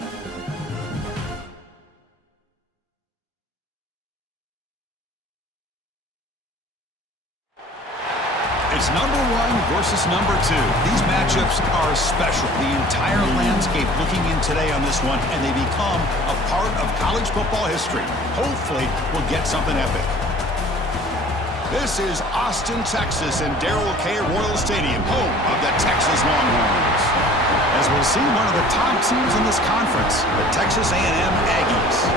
It's number one versus number two. These matchups are special. The entire landscape looking in today on this one, and they become a part of college football history. Hopefully, we'll get something epic. This is Austin, Texas, and Darrell K. Royal Stadium, home of the Texas Longhorns. As we'll see, one of the top teams in this conference, the Texas A&M Aggies,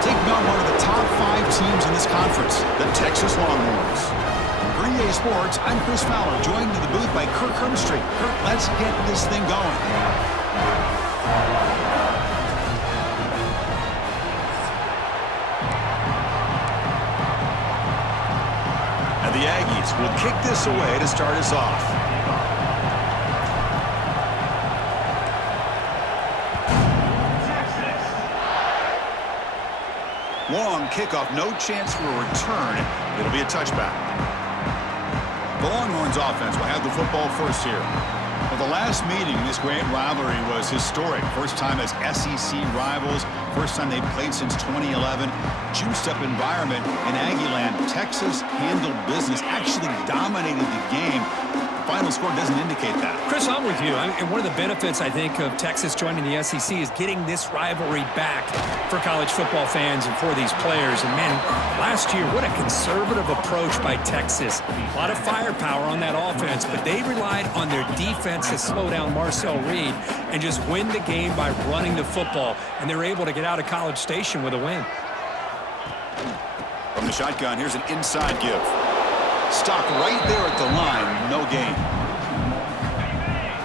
taking on one of the top 5 teams in this conference, the Texas Longhorns. For EA Sports, I'm Chris Fowler, joined in the booth by Kirk Herbstreit. Kirk, let's get this thing going. And the Aggies will kick this away to start us off. Long kickoff, no chance for a return. It'll be a touchback. The Longhorns offense will have the football first here. Well, the last meeting in this great rivalry was historic. First time as SEC rivals. First time they've played since 2011. Juiced-up environment in Aggieland. Texas handled business, actually dominated the game. Final score doesn't indicate that. Chris, I'm with you. And one of the benefits, I think, of Texas joining the SEC is getting this rivalry back for college football fans and for these players. And, man, last year, what a conservative approach by Texas. A lot of firepower on that offense, but they relied on their defense to slow down Marcel Reed and just win the game by running the football. And they're able to get out of College Station with a win. From the shotgun, here's an inside give. Stopped right there at the line, no gain.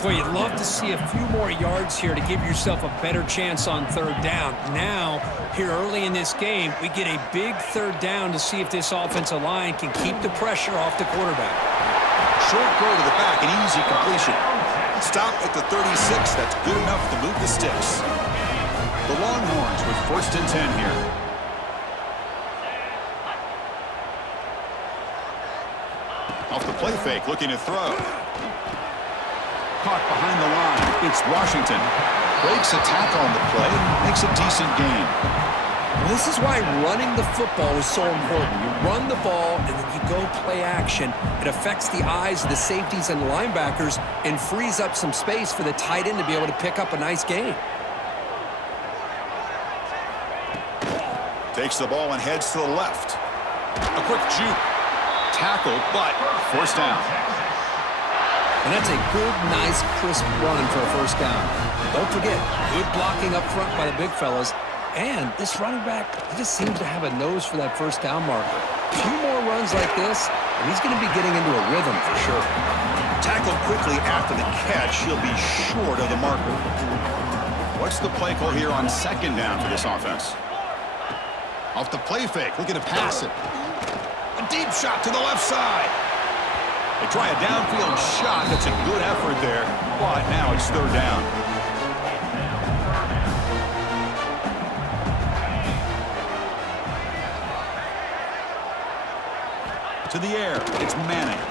Boy, you'd love to see a few more yards here to give yourself a better chance on third down. Now, here early in this game, we get a big third down to see if this offensive line can keep the pressure off the quarterback. Short throw to the back, an easy completion. Stop at the 36, that's good enough to move the sticks. The Longhorns with 1st and 10 here. Off the play fake, looking to throw. Caught behind the line. It's Washington. Breaks a tackle on the play and makes a decent gain. Well, this is why running the football is so important. You run the ball and then you go play action. It affects the eyes of the safeties and the linebackers and frees up some space for the tight end to be able to pick up a nice gain. Takes the ball and heads to the left. A quick juke. Tackle, but first down. And that's a good, nice, crisp run for a first down. Don't forget, good blocking up front by the big fellas. And this running back, he just seems to have a nose for that first down marker. A few more runs like this, and he's going to be getting into a rhythm for sure. Tackled quickly after the catch. He'll be short of the marker. What's the play call here on 2nd down for this offense? Off the play fake, looking to pass it. A deep shot to the left side. They try a downfield shot. That's a good effort there. But now it's 3rd down. To the air. It's Manning.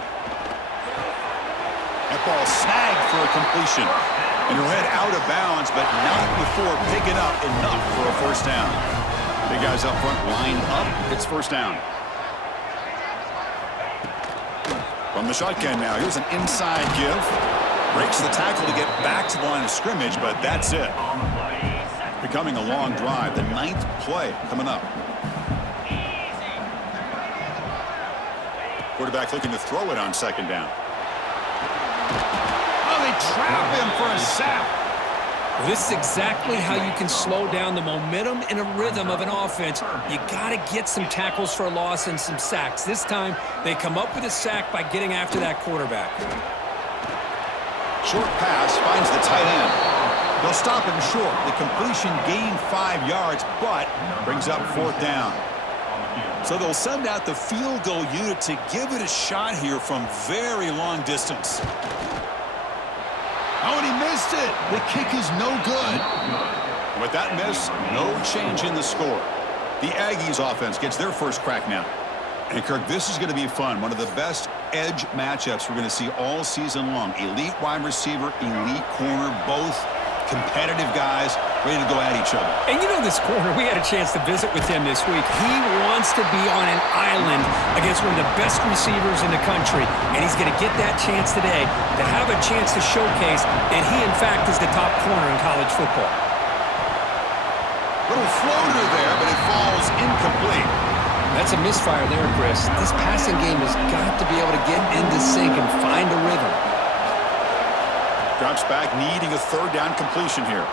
That ball snagged for a completion. And he'll head out of bounds, but not before picking up enough for a first down. Big guys up front lined up. It's first down. From the shotgun now, here's an inside give. Breaks the tackle to get back to the line of scrimmage, but that's it. Becoming a long drive, the 9th play coming up. Quarterback looking to throw it on 2nd down. Oh, they trap him for a sack. This is exactly how you can slow down the momentum and a rhythm of an offense. You got to get some tackles for a loss and some sacks. This time, they come up with a sack by getting after that quarterback. Short pass finds the tight end. They'll stop him short. The completion gained 5 yards, but brings up 4th down. So they'll send out the field goal unit to give it a shot here from very long distance. Oh, and he missed it. The kick is no good. With that miss, no change in the score. The Aggies offense gets their first crack now. And, Kirk, this is going to be fun. One of the best edge matchups we're going to see all season long. Elite wide receiver, elite corner, both competitive guys. ready to go at each other. And you know this corner, we had a chance to visit with him this week. He wants to be on an island against one of the best receivers in the country, and he's going to get that chance today to have a chance to showcase that he, in fact, is the top corner in college football. Little floater there, but it falls incomplete. That's a misfire there, Chris. This passing game has got to be able to get into sync and find a rhythm. Drops back, needing a third down completion here.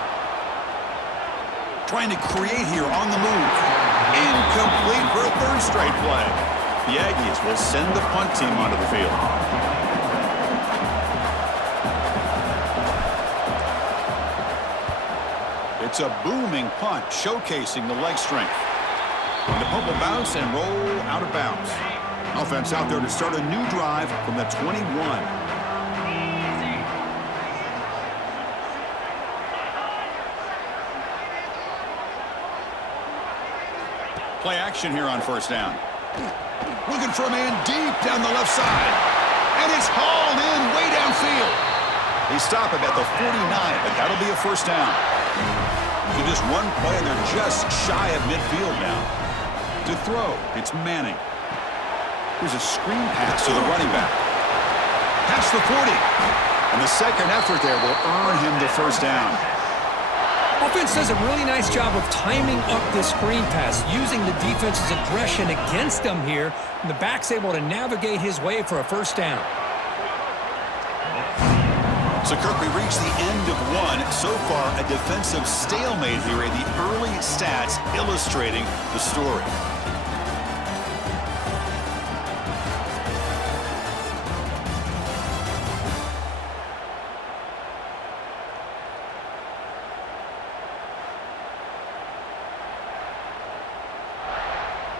Trying to create here on the move. Incomplete for a third straight play. The Aggies will send the punt team onto the field. It's a booming punt, showcasing the leg strength. And the punt will bounce and roll out of bounds. Offense out there to start a new drive from the 21. Play action here on first down. Looking for a man deep down the left side. And it's hauled in way downfield. They stop it at the 49, but that'll be a first down. So just one play, and they're just shy of midfield now. To throw, it's Manning. Here's a screen pass to the running back. Past the 40. And the second effort there will earn him the first down. Offense does a really nice job of timing up this screen pass, using the defense's aggression against them here, and the back's able to navigate his way for a first down. So, Kirk, we reached the end of one. So far, a defensive stalemate here, and the early stats illustrating the story.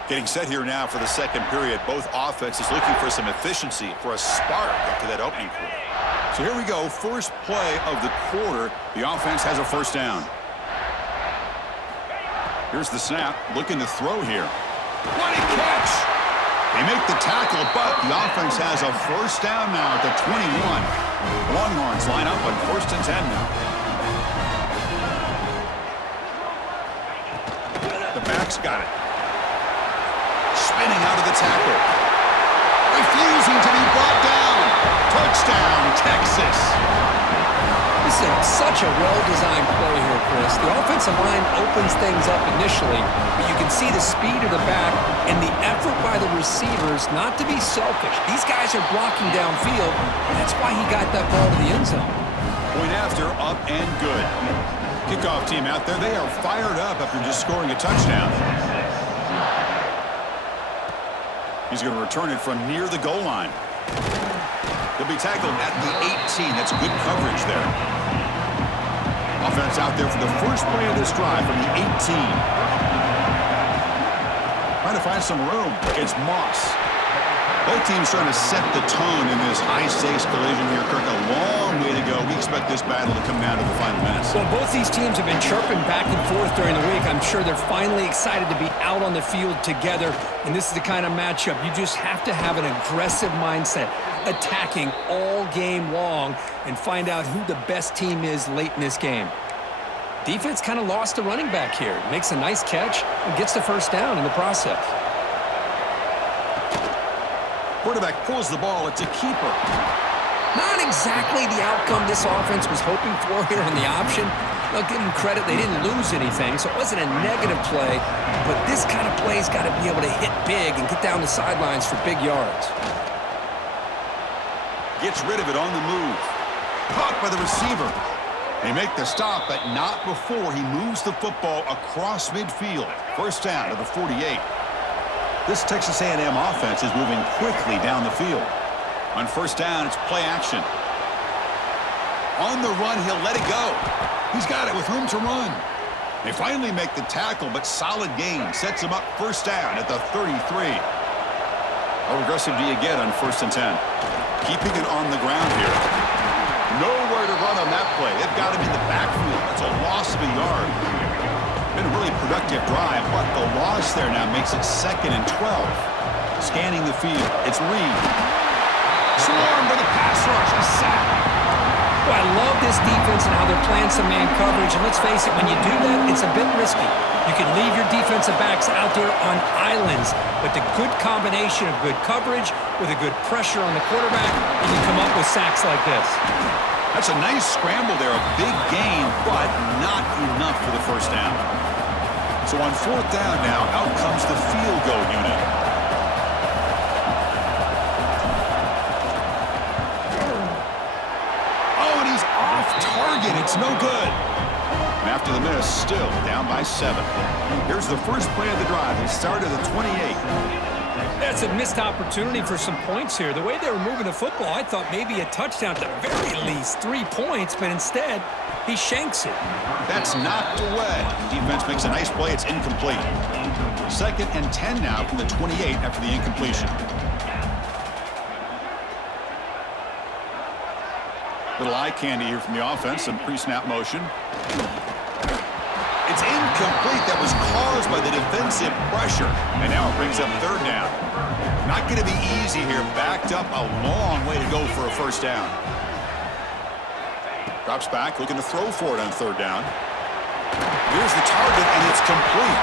Getting set here now for the second period. Both offenses looking for some efficiency, for a spark after that opening quarter. So here we go, first play of the quarter. The offense has a first down. Here's the snap, looking to throw here. What a catch! They make the tackle, but the offense has a first down now at the 21. Longhorns line up on first and 10 now. The back's got it. Spinning out of the tackle. Refusing to be brought down. Touchdown, Texas. This is such a well-designed play here, Chris. The offensive line opens things up initially, but you can see the speed of the back and the effort by the receivers not to be selfish. These guys are blocking downfield, and that's why he got that ball to the end zone. Point after, up and good. Kickoff team out there, they are fired up after just scoring a touchdown. He's going to return it from near the goal line. He'll be tackled at the 18. That's good coverage there. Offense out there for the first play of this drive from the 18. Trying to find some room. It's Moss. Both teams trying to set the tone in this high-stakes collision here, Kirk. A long way to go. We expect this battle to come down to the final minutes. Well, both these teams have been chirping back and forth during the week. I'm sure they're finally excited to be out on the field together, and this is the kind of matchup you just have to have an aggressive mindset, attacking all game long, and find out who the best team is late in this game. Defense kind of lost a running back here. Makes a nice catch and gets the first down in the process. Quarterback pulls the ball. It's a keeper. Not exactly the outcome this offense was hoping for here on the option. I'll give them credit. They didn't lose anything, so it wasn't a negative play. But this kind of play's got to be able to hit big and get down the sidelines for big yards. Gets rid of it on the move. Caught by the receiver. They make the stop, but not before he moves the football across midfield. First down to the 48. This Texas A&M offense is moving quickly down the field. On first down, it's play action. On the run, he'll let it go. He's got it with room to run. They finally make the tackle, but solid gain sets him up first down at the 33. How aggressive do you get on first and 10? Keeping it on the ground here. Nowhere to run on that play. They've got him in the backfield. That's a loss of a yard. Been a really productive drive, but the loss there now makes it 2nd and 12. Scanning the field, it's Reed. Swarmed by the pass rush, a sack. Well, I love this defense and how they're playing some man coverage. And let's face it, when you do that, it's a bit risky. You can leave your defensive backs out there on islands, but the good combination of good coverage with a good pressure on the quarterback, you can come up with sacks like this. That's a nice scramble there, a big gain, but not enough for the first down. So on fourth down now, out comes the field goal unit. Oh, and he's off target. It's no good. And after the miss, still down by 7. Here's the first play of the drive. They start at the 28. That's a missed opportunity for some points here. The way they were moving the football, I thought maybe a touchdown, at the very least 3 points, but instead, he shanks it. That's knocked away. Defense makes a nice play. It's incomplete. 2nd and 10 now from the 28 after the incompletion. Little eye candy here from the offense. Some pre-snap motion. It's incomplete. That was caused by the defensive pressure. And now it brings up 3rd down. Not going to be easy here. Backed up a long way to go for a first down. Drops back, looking to throw for it on 3rd down. Here's the target, and it's complete.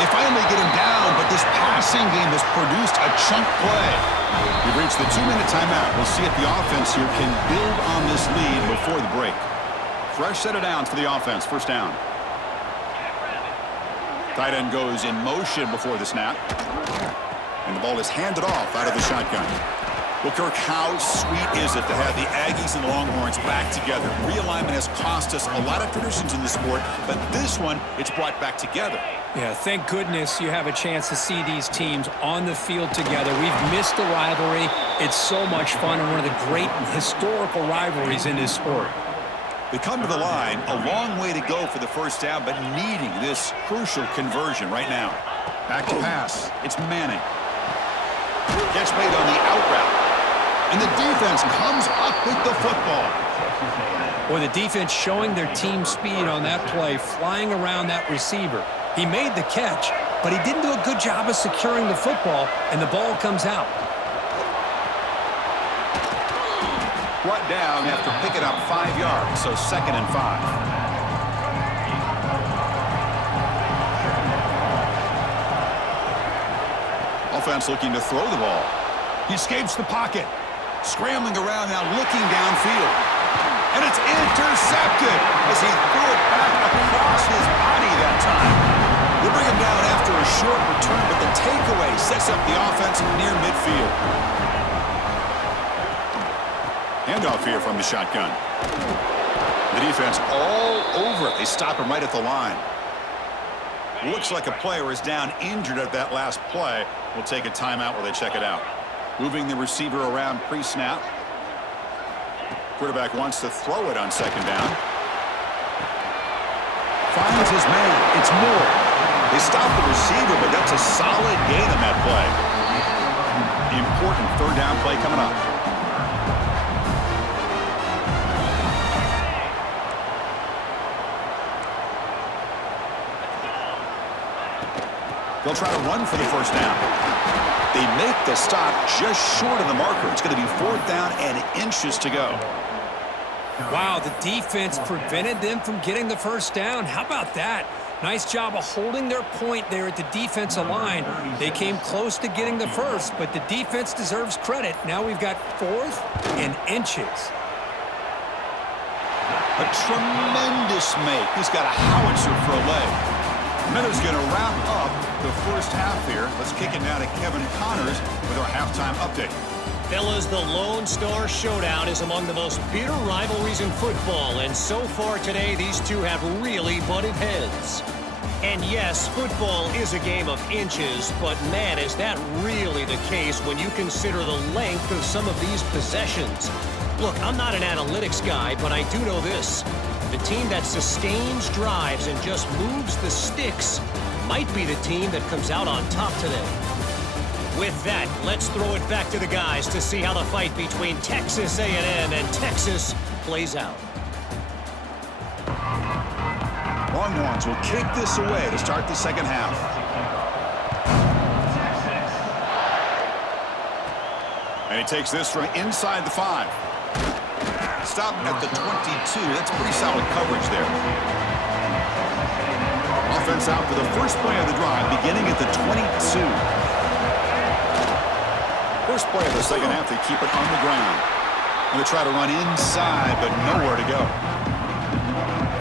They finally get him down, but this passing game has produced a chunk play. We've reached the 2-minute timeout. We'll see if the offense here can build on this lead before the break. Fresh set of downs for the offense. First down. Tight end goes in motion before the snap. And the ball is handed off out of the shotgun. Well, Kirk, how sweet is it to have the Aggies and the Longhorns back together? Realignment has cost us a lot of traditions in the sport, but this one, it's brought back together. Yeah, thank goodness you have a chance to see these teams on the field together. We've missed the rivalry. It's so much fun and one of the great historical rivalries in this sport. They come to the line, a long way to go for the first down, but needing this crucial conversion right now. Back to pass. It's Manning. Catch made on the out route. And the defense comes up with the football. Boy, the defense showing their team speed on that play, flying around that receiver. He made the catch, but he didn't do a good job of securing the football, and the ball comes out. Brought down after picking up 5 yards, so 2nd and 5. Offense looking to throw the ball. He escapes the pocket. Scrambling around now, looking downfield. And it's intercepted as he threw it back across his body that time. They bring him down after a short return, but the takeaway sets up the offense near midfield. Handoff here from the shotgun. The defense all over it. They stop him right at the line. Looks like a player is down injured at that last play. We'll take a timeout while they check it out. Moving the receiver around pre-snap. Quarterback wants to throw it on 2nd down. Finds his man. It's Moore. They stop the receiver, but that's a solid gain on that play. Important 3rd down play coming up. They'll try to run for the first down. They make the stop just short of the marker. It's going to be 4th down and inches to go. Wow, the defense prevented them from getting the first down. How about that? Nice job of holding their point there at the defensive line. They came close to getting the first, but the defense deserves credit. Now we've got 4th and inches. A tremendous make. He's got a howitzer for a leg. Meadows going to wrap up the first half here. Let's kick it now to Kevin Connors with our halftime update. Fellas, the Lone Star Showdown is among the most bitter rivalries in football, and so far today, these two have really butted heads. And yes, football is a game of inches, but man, is that really the case when you consider the length of some of these possessions. Look, I'm not an analytics guy, but I do know this. The team that sustains drives and just moves the sticks might be the team that comes out on top today. With that, let's throw it back to the guys to see how the fight between Texas A&M and Texas plays out. Longhorns will kick this away to start the second half. And he takes this from inside the 5. Stop at the 22. That's pretty solid coverage there. Offense out for the first play of the drive, beginning at the 22. First play of the second half, they keep it on the ground. Going to try to run inside, but nowhere to go.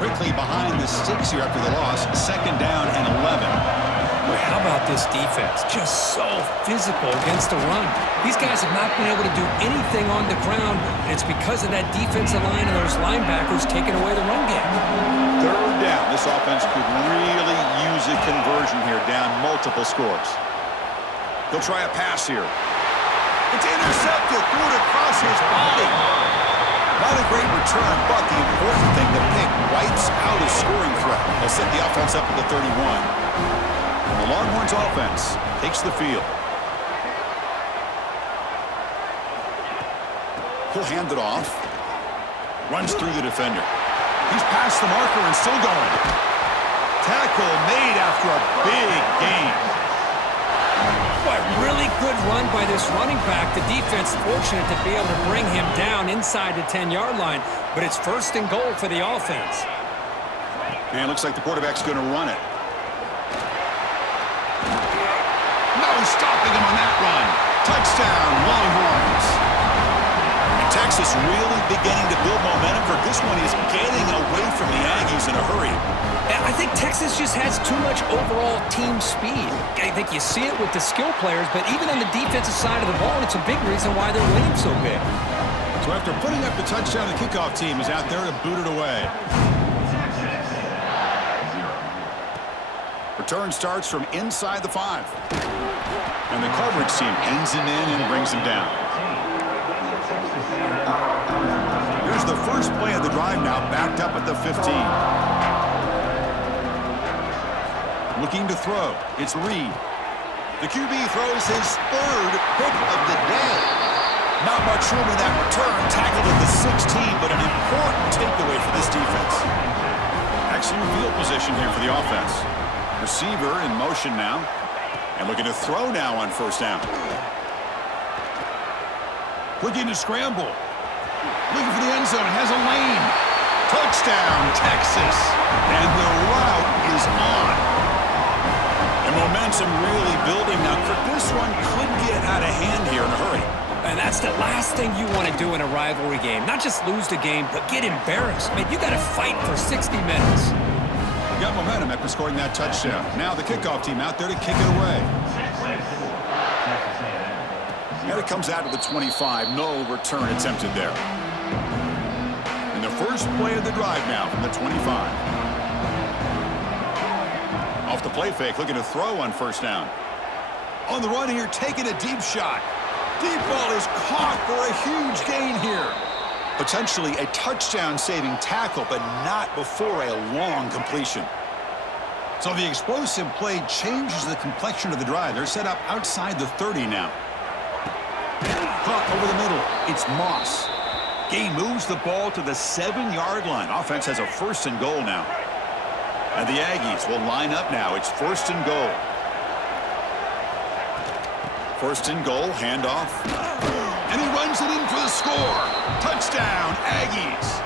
Quickly behind the sticks here after the loss. Second down and 11. Boy, how about this defense? Just so physical against the run. These guys have not been able to do anything on the ground, and it's because of that defensive line and those linebackers taking away the run game. Third down. This offense could really use a conversion here, down multiple scores. They'll try a pass here. It's intercepted, threw it across his body. Not a great return, but the important thing, the pick wipes out a scoring threat. They'll set the offense up at the 31. And the Longhorns offense takes the field. He'll hand it off. Runs through the defender. He's past the marker and still going. Tackle made after a big gain. Boy, really good run by this running back. The defense fortunate to be able to bring him down inside the 10-yard line, but it's first and goal for the offense. And looks like the quarterback's going to run it. No stopping him on that run. Touchdown, Longhorns. Texas really beginning to build momentum for this one. Is getting away from the Aggies in a hurry. I think Texas just has too much overall team speed. I think you see it with the skill players, but even on the defensive side of the ball, it's a big reason why they're winning so big. So after putting up the touchdown, the kickoff team is out there to boot it away. Return starts from inside the 5. And the coverage team ends him in and brings him down. Here's the first play of the drive now, backed up at the 15. Looking to throw. It's Reed. The QB throws his third pick of the day. Not much room in that return. Tackled at the 16, but an important takeaway for this defense. Excellent field position here for the offense. Receiver in motion now. And looking to throw now on first down. Looking to scramble. Looking for the end zone. Has a lane. Touchdown, Texas. And the route is on. And momentum really building now. This one could get out of hand here in a hurry. And that's the last thing you want to do in a rivalry game. Not just lose the game, but get embarrassed. Man, you got to fight for 60 minutes. Got momentum after scoring that touchdown. Now the kickoff team out there to kick it away. And it comes out to the 25. No return attempted there. And the first play of the drive now from the 25. Off the play fake, looking to throw on first down. On the run here, taking a deep shot. Deep ball is caught for a huge gain here. Potentially a touchdown-saving tackle, but not before a long completion. So the explosive play changes the complexion of the drive. They're set up outside the 30 now. Caught over the middle. It's Moss. Gain moves the ball to the 7-yard line. Offense has a first and goal now. And the Aggies will line up now. It's first and goal. First and goal, handoff. And he runs it in for the score. Touchdown, Aggies.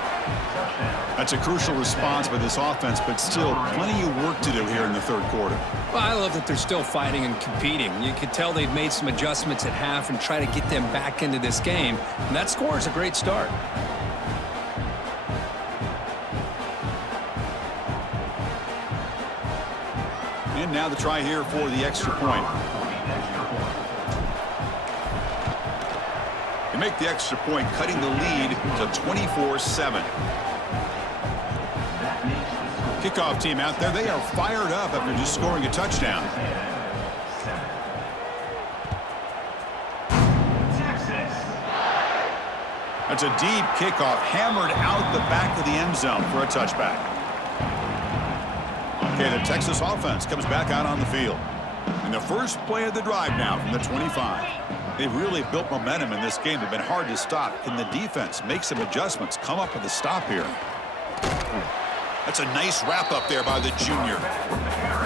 That's a crucial response by this offense, but still plenty of work to do here in the third quarter. Well, I love that they're still fighting and competing. You could tell they've made some adjustments at half and try to get them back into this game. And that score is a great start. And now the try here for the extra point. They make the extra point, cutting the lead to 24-7. Kickoff team out there, they are fired up after just scoring a touchdown. That's a deep kickoff, hammered out the back of the end zone for a touchback. Okay, the Texas offense comes back out on the field. And the first play of the drive now from the 25. They've really built momentum in this game. They've been hard to stop. Can the defense make some adjustments, come up with a stop here? That's a nice wrap up there by the junior.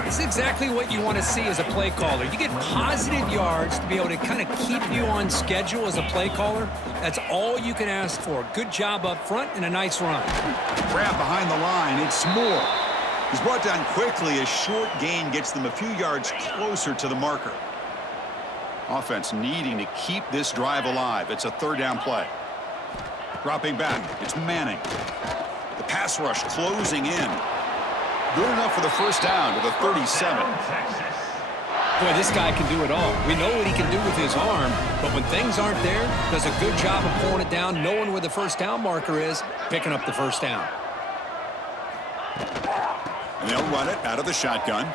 It's exactly what you want to see as a play caller. You get positive yards to be able to kind of keep you on schedule as a play caller. That's all you can ask for. Good job up front and a nice run. Grab behind the line. It's Moore. He's brought down quickly. A short gain gets them a few yards closer to the marker. Offense needing to keep this drive alive. It's a third down play. Dropping back. It's Manning. The pass rush closing in. Good enough for the first down to the 37. Boy, this guy can do it all. We know what he can do with his arm, but when things aren't there, does a good job of pulling it down, knowing where the first down marker is, picking up the first down. And they'll run it out of the shotgun.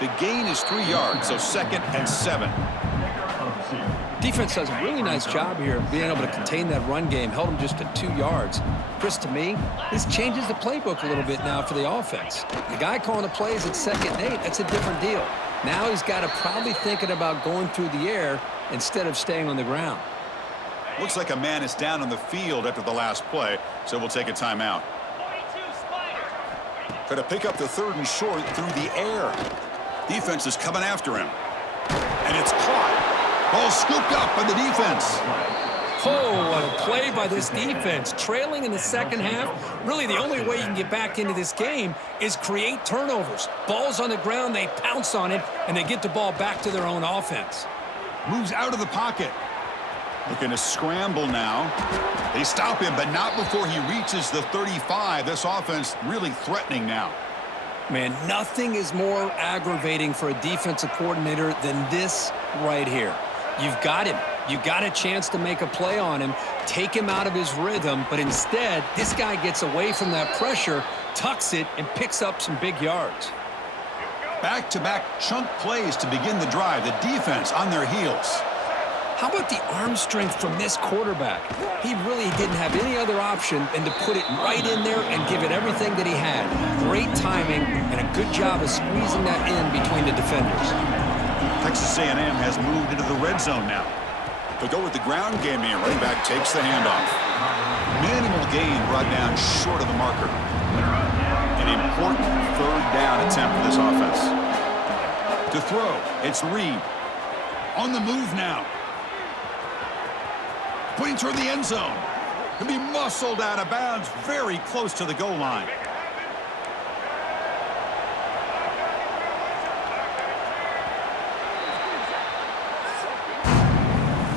The gain is 3 yards, so 2nd and 7. Defense does a really nice job here of being able to contain that run game, held him just to 2 yards. Chris, to me, this changes the playbook a little bit now for the offense. The guy calling the plays at 2nd and 8, that's a different deal. Now he's got to probably thinking about going through the air instead of staying on the ground. Looks like a man is down on the field after the last play, so we'll take a timeout. Try to pick up the 3rd and short through the air. Defense is coming after him. And it's caught. Ball scooped up by the defense. Oh, what a play by this defense. Trailing in the second half, really the only way you can get back into this game is create turnovers. Ball's on the ground, they pounce on it, and they get the ball back to their own offense. Moves out of the pocket. Looking to scramble now. They stop him, but not before he reaches the 35. This offense really threatening now. Man, nothing is more aggravating for a defensive coordinator than this right here. You've got him. You got a chance to make a play on him, take him out of his rhythm, but instead, this guy gets away from that pressure, tucks it, and picks up some big yards. Back-to-back chunk plays to begin the drive. The defense on their heels. How about the arm strength from this quarterback? He really didn't have any other option than to put it right in there and give it everything that he had. Great timing and a good job of squeezing that in between the defenders. Texas A&M has moved into the red zone now. They'll go with the ground game here. Running back takes the handoff. Minimal gain brought down short of the marker. An important third down attempt for this offense. To throw, it's Reed. On the move now. Putting toward the end zone. Can be muscled out of bounds very close to the goal line.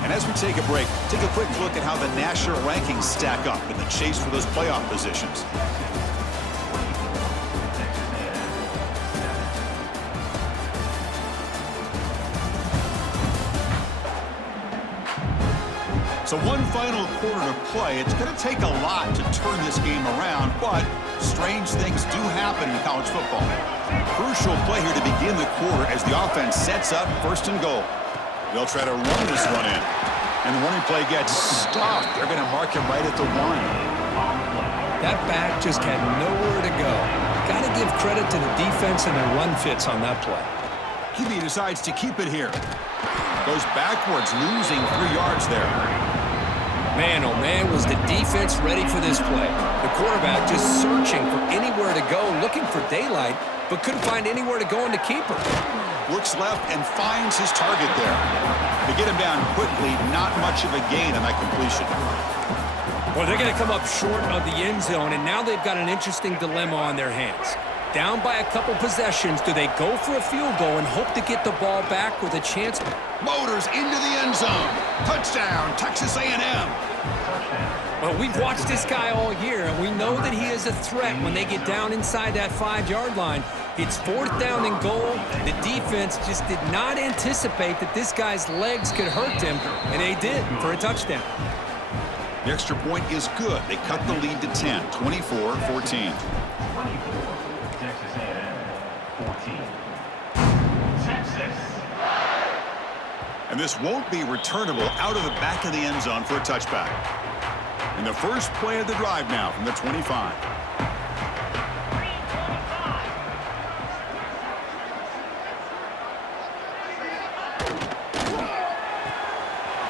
And as we take a break, take a quick look at how the national rankings stack up in the chase for those playoff positions. So one final quarter to play. It's going to take a lot to turn this game around, but strange things do happen in college football. Crucial play here to begin the quarter as the offense sets up 1st and goal. They'll try to run this one in. And the running play gets stopped. They're going to mark him right at the 1. That back just had nowhere to go. Got to give credit to the defense and their run fits on that play. QB decides to keep it here. Goes backwards, losing 3 yards there. Man, oh man, was the defense ready for this play. The quarterback just searching for anywhere to go, looking for daylight, but couldn't find anywhere to go in the keeper. Looks left and finds his target there. They get him down quickly, not much of a gain on that completion. Well, they're going to come up short of the end zone, and now they've got an interesting dilemma on their hands. Down by a couple possessions, do they go for a field goal and hope to get the ball back with a chance? Motors into the end zone. Touchdown, Texas A&M. Well, we've watched this guy all year, and we know that he is a threat when they get down inside that 5-yard line. It's 4th down and goal. The defense just did not anticipate that this guy's legs could hurt him, and they did for a touchdown. The extra point is good. They cut the lead to 10, 24-14. And this won't be returnable out of the back of the end zone for a touchback. And the first play of the drive now from the 25.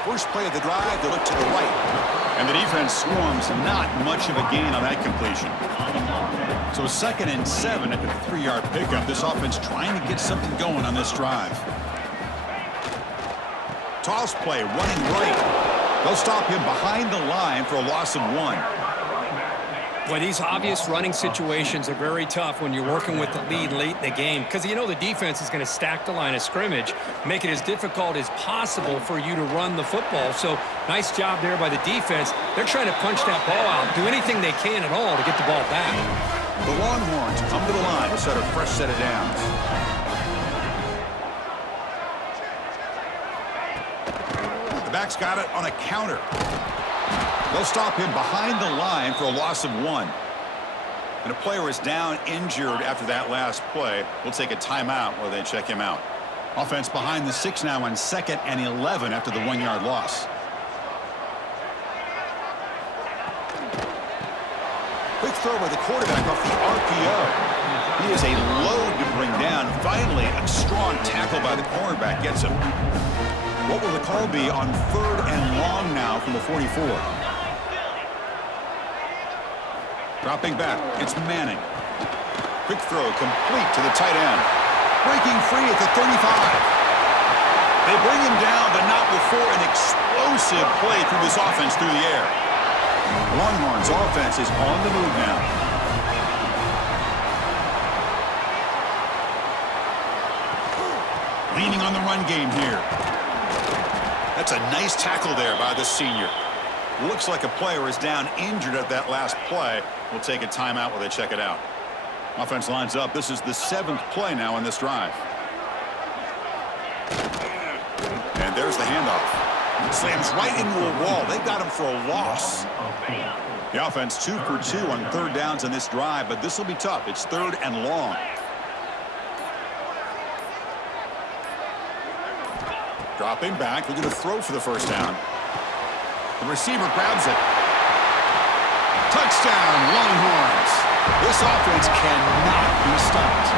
First play of the drive, they look to the right. And the defense swarms, not much of a gain on that completion. So 2nd and 7 at the 3-yard pickup. This offense trying to get something going on this drive. Toss play, running right. They'll stop him behind the line for a loss of 1. Boy, these obvious running situations are very tough when you're working with the lead late in the game because you know the defense is going to stack the line of scrimmage, make it as difficult as possible for you to run the football. So nice job there by the defense. They're trying to punch that ball out, do anything they can at all to get the ball back. The Longhorns come to the line to set a fresh set of downs. The back's got it on a counter. They'll stop him behind the line for a loss of 1. And a player is down injured after that last play. We'll take a timeout while they check him out. Offense behind the 6 now on 2nd and 11 after the 1-yard loss. Quick throw by the quarterback off the RPO. He is a load to bring down. Finally, a strong tackle by the cornerback gets him. What will the call be on 3rd and long now from the 44? Dropping back, it's Manning. Quick throw, complete to the tight end. Breaking free at the 35. They bring him down, but not before an explosive play through this offense through the air. Longhorns offense is on the move now. Leaning on the run game here. That's a nice tackle there by the senior. Looks like a player is down injured at that last play. We'll take a timeout while they check it out. Offense lines up. This is the 7th play now on this drive. And there's the handoff. Slams right into a wall. They got him for a loss. The offense 2 for 2 on 3rd downs in this drive, but this will be tough. It's 3rd and long. Dropping back. Looking to throw for the first down. The receiver grabs it. Touchdown, Longhorns. This offense cannot be stopped.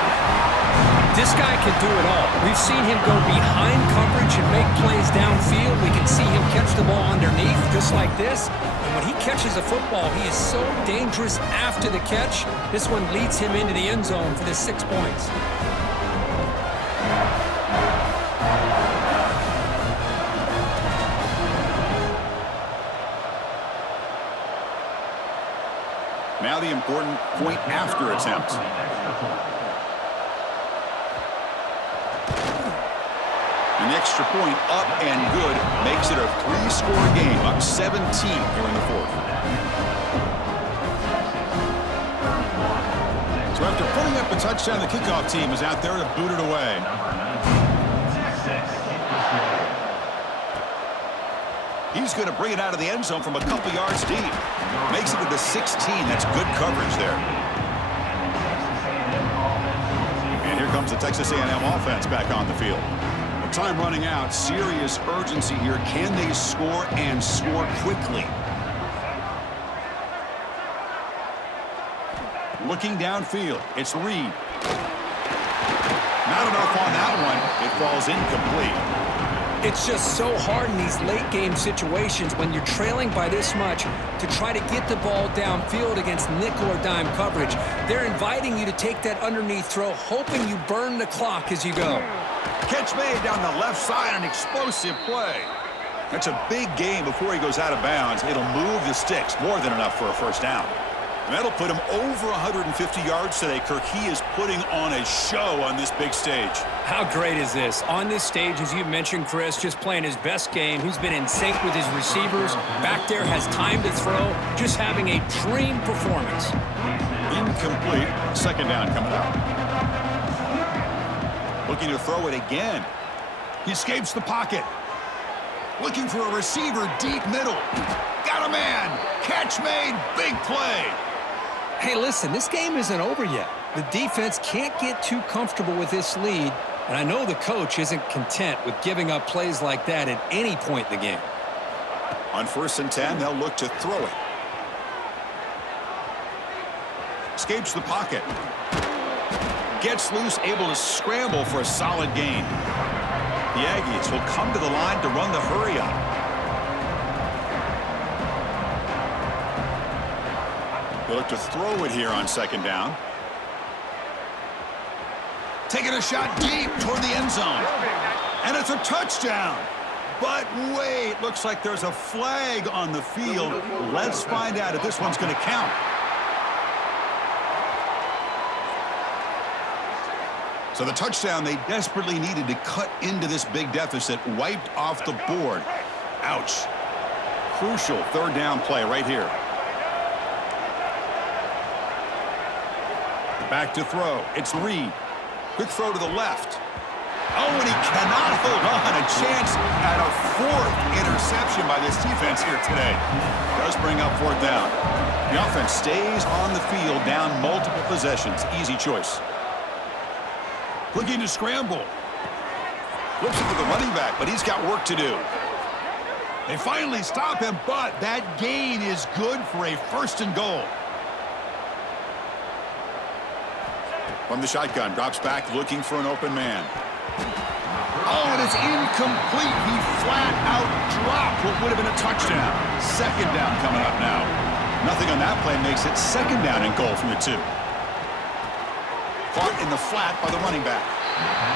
This guy can do it all. We've seen him go behind coverage and make plays downfield. We can see him catch the ball underneath just like this. And when he catches a football, he is so dangerous after the catch. This one leads him into the end zone for the 6 points. Now the important point after attempt. An extra point up and good makes it a 3-score game, up 17 here in the 4th. So after putting up a touchdown, the kickoff team is out there to boot it away. He's going to bring it out of the end zone from a couple yards deep. Makes it to the 16. That's good coverage there. And here comes the Texas A&M offense back on the field. With time running out, serious urgency here. Can they score and score quickly? Looking downfield, it's Reed. Not enough on that one. It falls incomplete. It's just so hard in these late-game situations when you're trailing by this much to try to get the ball downfield against nickel or dime coverage. They're inviting you to take that underneath throw, hoping you burn the clock as you go. Catch made down the left side, an explosive play. That's a big game before he goes out of bounds. It'll move the sticks, more than enough for a first down. And that'll put him over 150 yards today, Kirk. He is putting on a show on this big stage. How great is this? On this stage, as you mentioned, Chris, just playing his best game. He's been in sync with his receivers. Back there, has time to throw. Just having a dream performance. Incomplete. 2nd down coming up. Looking to throw it again. He escapes the pocket. Looking for a receiver deep middle. Got a man. Catch made. Big play. Hey, listen, this game isn't over yet. The defense can't get too comfortable with this lead, and I know the coach isn't content with giving up plays like that at any point in the game. On 1st and 10, they'll look to throw it. Escapes the pocket. Gets loose, able to scramble for a solid gain. The Aggies will come to the line to run the hurry up. They look to throw it here on second down. Taking a shot deep toward the end zone. And it's a touchdown. But wait, looks like there's a flag on the field. Let's find out if this one's going to count. So the touchdown they desperately needed to cut into this big deficit wiped off the board. Ouch. Crucial third down play right here. Back to throw. It's Reed. Quick throw to the left. Oh, and he cannot hold on. A chance at a fourth interception by this defense here today. Does bring up fourth down. The offense stays on the field, down multiple possessions. Easy choice. Looking to scramble. Flips it to the running back, but he's got work to do. They finally stop him, but that gain is good for a first and goal. From the shotgun, drops back looking for an open man. Oh, and it's incomplete. He flat out dropped what would have been a touchdown. Second down coming up now. Nothing on that play makes it second down and goal from the 2. Caught in the flat by the running back.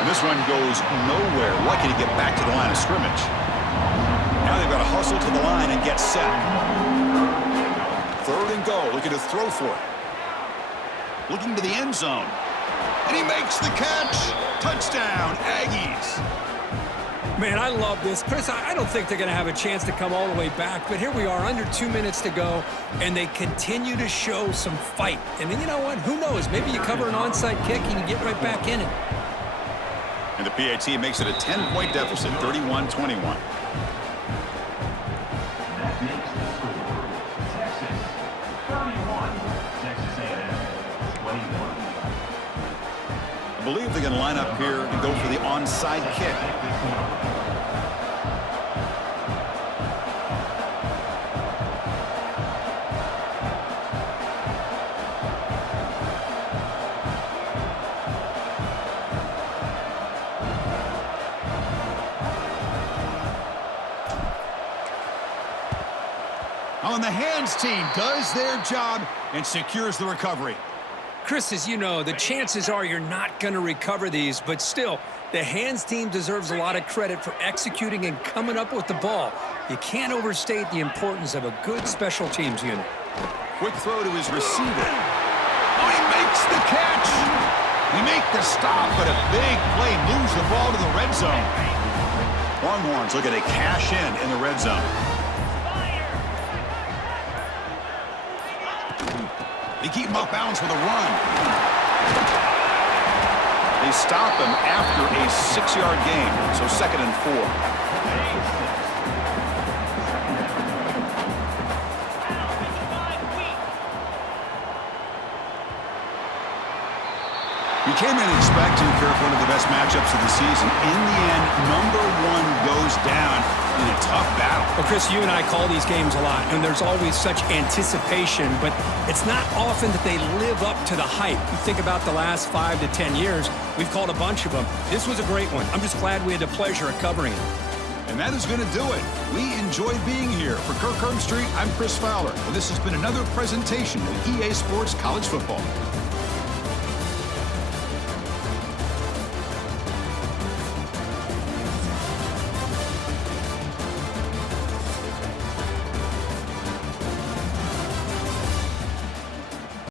And this one goes nowhere. Lucky to get back to the line of scrimmage. Now they've got to hustle to the line and get set. Third and goal. Looking to throw for it. Looking to the end zone. And he makes the catch. Touchdown, Aggies. Man, I love this. Chris, I don't think they're going to have a chance to come all the way back, but here we are, under 2 minutes to go, and they continue to show some fight. And then you know what? Who knows? Maybe you cover an onside kick and you get right back in it. And the PAT makes it a 10-point deficit, 31-21. I believe they're going to line up here and go for the onside kick. On the hands team does their job and secures the recovery. Chris, as you know, the chances are you're not going to recover these, but still, the hands team deserves a lot of credit for executing and coming up with the ball. You can't overstate the importance of a good special teams unit. Quick throw to his receiver. Oh, he makes the catch. He make the stop, but a big play moves the ball to the red zone. Longhorns looking to cash in the red zone. They keep him off bounds with a run. They stop him after a 6-yard gain, so second and 4. You came in expecting, Kirk, one of the best matchups of the season. In the end, number 1 goes down in a tough battle. Well, Chris, you and I call these games a lot, and there's always such anticipation, but it's not often that they live up to the hype. You think about the last 5 to 10 years, we've called a bunch of them. This was a great one. I'm just glad we had the pleasure of covering it. And that is going to do it. We enjoyed being here. For Kirk Herbstreit, I'm Chris Fowler, and this has been another presentation of EA Sports College Football.